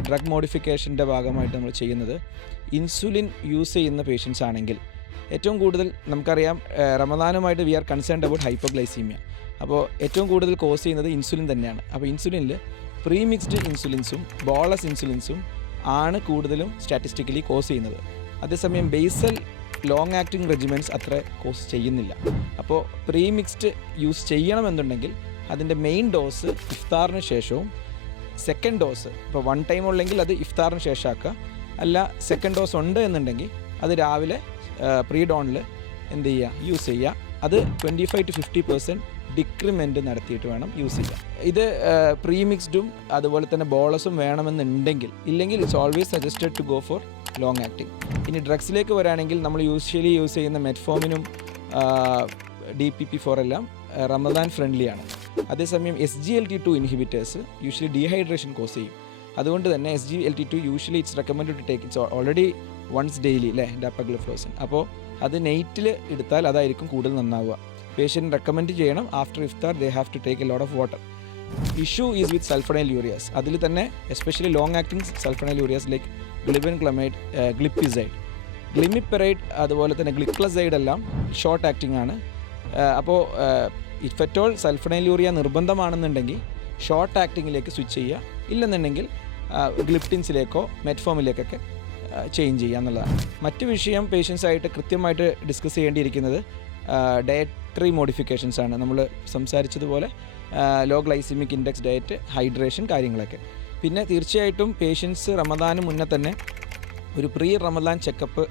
Drug മോഡിഫിക്കേഷന്റെ ഭാഗമായിട്ട് നമ്മൾ ചെയ്യുന്നത് ഇൻസുലിൻ യൂസ് ചെയ്യുന്ന പേഷ്യൻസ് ആണെങ്കിൽ ഏറ്റവും കൂടുതൽ നമുക്കറിയാം റമദാനുമായിട്ട് we are concerned about hypoglycaemia അപ്പോൾ ഏറ്റവും കൂടുതൽ കോസ് ചെയ്യുന്നത് ഇൻസുലിൻ തന്നെയാണ്. അപ്പോൾ ഇൻസുലിനിൽ പ്രീമിക്സ്ഡ് ഇൻസുലിൻസും ബോളസ് ഇൻസുലിൻസും ആണ് കൂടുതലും സ്റ്റാറ്റിസ്റ്റിക്കലി കോസ് ചെയ്യുന്നത്. അതേസമയം ബേസൽ ലോങ് ആക്ടിങ് റെജിമെന്റ്സ് അത്ര കോസ് ചെയ്യുന്നില്ല. അപ്പോൾ പ്രീമിക്സ്ഡ് യൂസ് ചെയ്യണമെന്നുണ്ടെങ്കിൽ അതിന്റെ മെയിൻ ഡോസ് ഇഫ്താറിന് ശേഷവും സെക്കൻഡ് ഡോസ് ഇപ്പോൾ വൺ ടൈം ഉള്ളെങ്കിൽ അത് ഇഫ്താറിന് ശേഷമാക്കുക അല്ല സെക്കൻഡ് ഡോസ് ഉണ്ട് എന്നുണ്ടെങ്കിൽ അത് രാവിലെ പ്രീ ഡോണിൽ എന്ത് ചെയ്യുക? യൂസ് ചെയ്യുക. അത് twenty five to fifty percent decrement നടത്തിയിട്ട് വേണം യൂസ് ചെയ്യാൻ. ഇത് പ്രീമിക്സ്ഡും അതുപോലെ തന്നെ ബോളസും വേണമെന്നുണ്ടെങ്കിൽ ഇല്ലെങ്കിൽ it's always suggested to go for long acting ഇനി ഡ്രഗ്സിലേക്ക് വരാണെങ്കിൽ നമ്മൾ യൂഷ്വലി യൂസ് ചെയ്യുന്ന മെറ്റ്ഫോമിനും ഡി പി പി ഫോർ എല്ലാം റമദാൻ ഫ്രണ്ട്ലിയാണ് അതേസമയം S G L T two inhibitors usually dehydration cause ചെയ്യും. അതുകൊണ്ട് തന്നെ S G L T two usually it's recommend to take it's already once daily അല്ലേ ഡാപ്പഗ്ലിഫ്ലോസിൻ അപ്പോൾ അത് നൈറ്റിൽ എടുത്താൽ അതായിരിക്കും കൂടുതൽ നന്നാവുക. പേഷ്യന്റ് റെക്കമെൻഡ് ചെയ്യണം. After iftar they have to take a lot of water issue is with sulfonylureas അതിൽ തന്നെ especially long acting sulfonylureas like glibenclamide glipizide glimepiride അതുപോലെ തന്നെ ഗ്ലിക്ലസൈഡ് എല്ലാം ഷോർട്ട് ആക്ടിംഗ് ആണ്. അപ്പോൾ ഇഫറ്റോൾ സൾഫണൈൽ യൂറിയ നിർബന്ധമാണെന്നുണ്ടെങ്കിൽ ഷോർട്ട് ആക്ടിങ്ങിലേക്ക് സ്വിച്ച് ചെയ്യുക. ഇല്ലെന്നുണ്ടെങ്കിൽ ഗ്ലിപ്റ്റിൻസിലേക്കോ മെറ്റ്ഫോമിലേക്കൊക്കെ ചേഞ്ച് ചെയ്യുക എന്നുള്ളതാണ്. മറ്റു വിഷയം പേഷ്യൻസായിട്ട് കൃത്യമായിട്ട് ഡിസ്കസ് ചെയ്യേണ്ടിയിരിക്കുന്നത് ഡയറ്ററി മോഡിഫിക്കേഷൻസ് ആണ്. നമ്മൾ സംസാരിച്ചതുപോലെ low glycaemic index diet hydration കാര്യങ്ങളൊക്കെ. പിന്നെ തീർച്ചയായിട്ടും പേഷ്യൻസ് റമദാന് മുന്നേ തന്നെ ഒരു പ്രീ റമദാൻ ചെക്കപ്പ്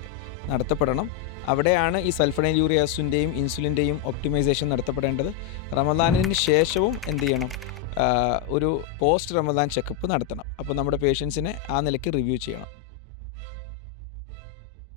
നടത്തപ്പെടണം. അവിടെയാണ് ഈ സൾഫണൈൽ യൂറിയാസിന്റെയും ഇൻസുലിന്റെയും ഒപ്റ്റിമൈസേഷൻ നടത്തപ്പെടേണ്ടത്. റമദാനിന് ശേഷവും എന്ത് ചെയ്യണം? ഒരു പോസ്റ്റ് റമദാൻ ചെക്കപ്പ് നടത്തണം. അപ്പോൾ നമ്മുടെ പേഷ്യൻസിനെ ആ നിലയ്ക്ക് റിവ്യൂ ചെയ്യണം.